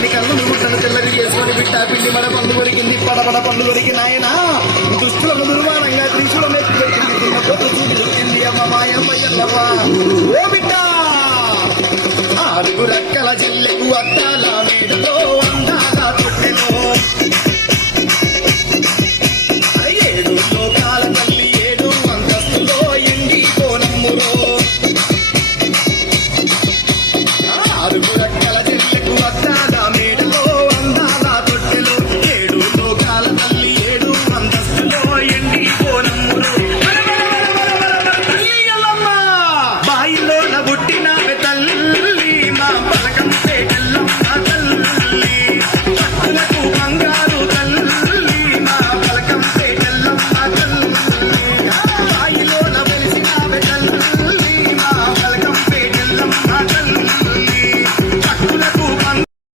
తెల్లని కన్నులు గుట్టను తెల్లది చేసుకొని బిడ్డ పిండి మడ పండు కొరికింది పడపడ పండు కొరికి నాయన దుష్టులను దుర్మానంగా త్రిశూలం ఎత్తిపెట్టింది తిన్న పొద్దు చూపి దొరికింది అమ్మ మాయమ్మ ఎల్లమ్మ ఓ బిడ్డ ఆరుగురక్కల చెల్లెకు అత్తాలా